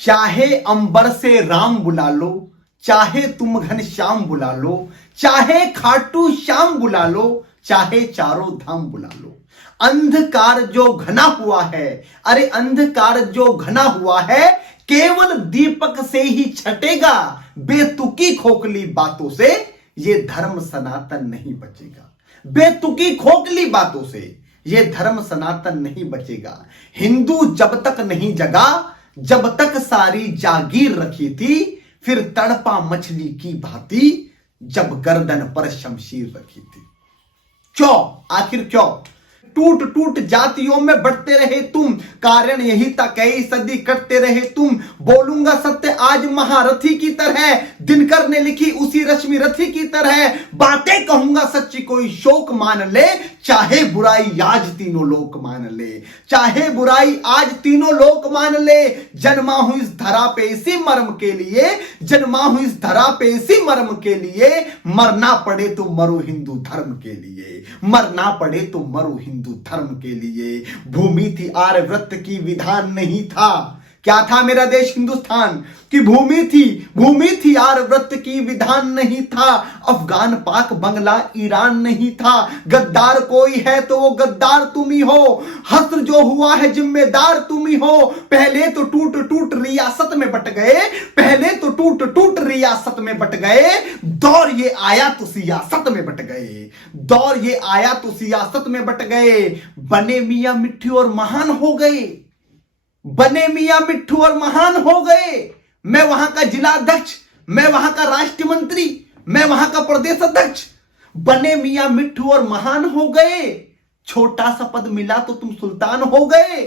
चाहे अंबर से राम बुला लो, चाहे तुम घनश्याम बुला लो, चाहे खाटू श्याम बुला लो, चाहे चारों धाम बुला लो। अंधकार जो घना हुआ है, अरे अंधकार जो घना हुआ है, केवल दीपक से ही छटेगा। बेतुकी खोखली बातों से ये धर्म सनातन नहीं बचेगा। बेतुकी खोखली बातों से ये धर्म सनातन नहीं बचेगा। हिंदू जब तक नहीं जगा, जब तक सारी जागीर रखी थी, फिर तड़पा मछली की भांति जब गर्दन पर शमशीर रखी थी। क्यों? आखिर क्यों? टूट टूट जातियों में बढ़ते रहे तुम, कारण यही था कई सदी कटते रहे तुम। बोलूंगा सत्य आज महारथी की तरह, दिनकर ने लिखी उसी रश्मि रथी की तरह। बातें कहूंगा सच्ची कोई शोक मान ले, चाहे बुराई आज तीनों लोक मान ले, चाहे बुराई आज तीनों लोक मान ले। जन्मा हूं इस धरा पे इसी मर्म के लिए, जन्मा हूं इस धरा पे इसी मर्म के लिए। मरना पड़े तो मरो हिंदू धर्म के लिए, मरना पड़े तो मरो हिंदू धर्म के लिए। भूमि थी आर्यव्रत की विधान नहीं था। क्या था मेरा देश हिंदुस्तान की भूमि थी आर्यव्रत की विधान नहीं था। अफगान पाक बंगला ईरान नहीं था। गद्दार कोई है तो वो गद्दार तुम ही हो, हस्र जो हुआ है जिम्मेदार तुम ही हो। पहले तो टूट टूट रियासत में बट गए, पहले तो टूट टूट रियासत में बट गए। दौर ये आया तो सियासत में बट गए, दौर ये आया तो सियासत में बट गए। बने मियां मिट्ठू और महान हो गए, बने मियां मिट्ठू और महान हो गए। मैं वहां का जिला अध्यक्ष, मैं वहां का राष्ट्रीय मंत्री, मैं वहां का प्रदेश अध्यक्ष। बने मियां मिट्ठू और महान हो गए। छोटा सा पद मिला तो तुम सुल्तान हो गए।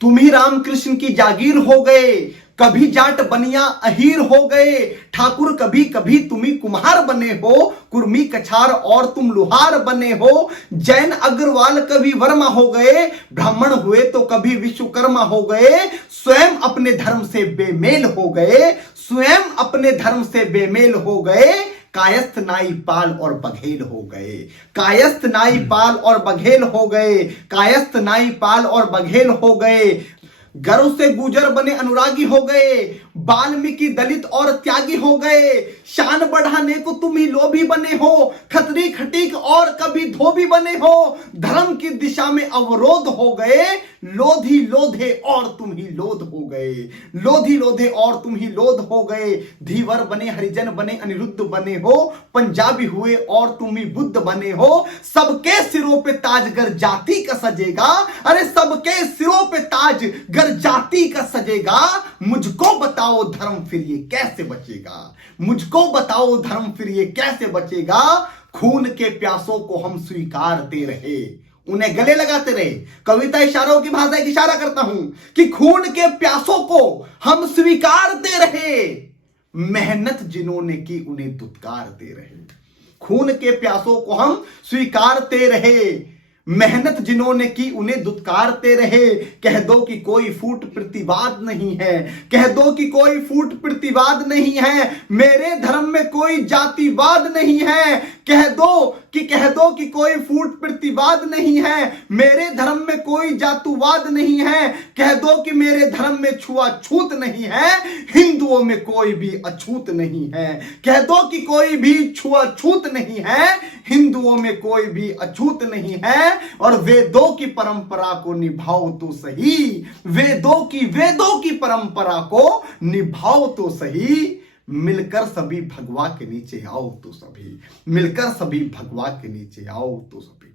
तुम ही रामकृष्ण की जागीर हो गए। कभी जाट बनिया अहीर हो गए। ठाकुर कभी कभी तुम ही कुम्हार बने हो, कुर्मी कछार और तुम लुहार बने हो। जैन अग्रवाल कभी वर्मा हो गए, ब्राह्मण हुए तो कभी विश्वकर्मा हो गए। स्वयं अपने धर्म से बेमेल हो गए, स्वयं अपने धर्म से बेमेल हो गए। कायस्थ नाई पाल और बघेल हो गए, कायस्थ नाई पाल और बघेल हो गए, कायस्थ नाई पाल और बघेल हो गए। गर्व से गुजर बने अनुरागी हो गए। वाल्मीकि दलित और त्यागी हो गए। शान बढ़ाने को तुम ही लोभी बने हो, खतरी खटीक और कभी धोबी बने हो। धर्म की दिशा में अवरोध हो गए, लोधी लोधे और तुम ही लोध हो गए, लोधी लोधे और तुम ही लोध हो गए। धीवर बने हरिजन बने अनिरुद्ध बने हो, पंजाबी हुए और तुम ही बुद्ध बने हो। सबके सिरों पे ताज गर जाति का सजेगा, अरे सबके सिरों पे ताज गर जाति का सजेगा। मुझको बताओ धर्म फिर ये कैसे बचेगा, मुझको बताओ धर्म फिर ये कैसे बचेगा। खून के प्यासों को हम स्वीकारते रहे, उन्हें गले लगाते रहे। कविता इशारों की भाषा एक इशारा करता हूं कि खून के प्यासों को हम स्वीकारते रहे, मेहनत जिन्होंने की उन्हें दुत्कारते रहे। खून के प्यासों को हम स्वीकारते रहे, मेहनत जिन्होंने की उन्हें दुत्कारते रहे। कह दो कि कोई फूट प्रतिवाद नहीं है, कह दो कि कोई फूट प्रतिवाद नहीं है। मेरे धर्म में कोई जातिवाद नहीं है। कह दो कि कोई फूट प्रतिवाद नहीं है। मेरे धर्म में कोई जातुवाद नहीं है। कह दो कि मेरे धर्म में छुआछूत नहीं है, हिंदुओं में कोई भी अछूत नहीं है। कह दो कि कोई भी छुआछूत नहीं है, हिंदुओं में कोई भी अछूत नहीं है। और वेदों की परंपरा को निभाओ तो सही, वेदों की परंपरा को निभाओ तो सही। मिलकर सभी भगवा के नीचे आओ तो सभी, मिलकर सभी भगवा के नीचे आओ तो सभी।